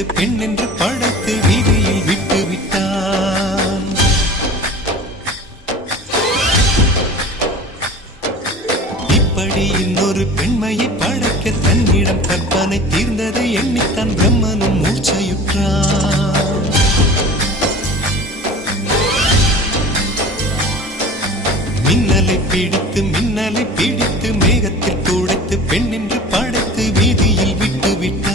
துடைத்து பெண் என்று படைத்து வீதியில் விட்டு விட்டான். இப்படி இன்னொரு பெண்மையை படைக்க தன்னிடம் கற்பனை தீர்ந்ததை எண்ணித்தான் பிரம்மனும் மூர்ச்சையுற்றான். மின்னலை பிடித்து மேகத்தில் துடைத்து பெண் என்று படைத்து வீதியில் விட்டு விட்டான்.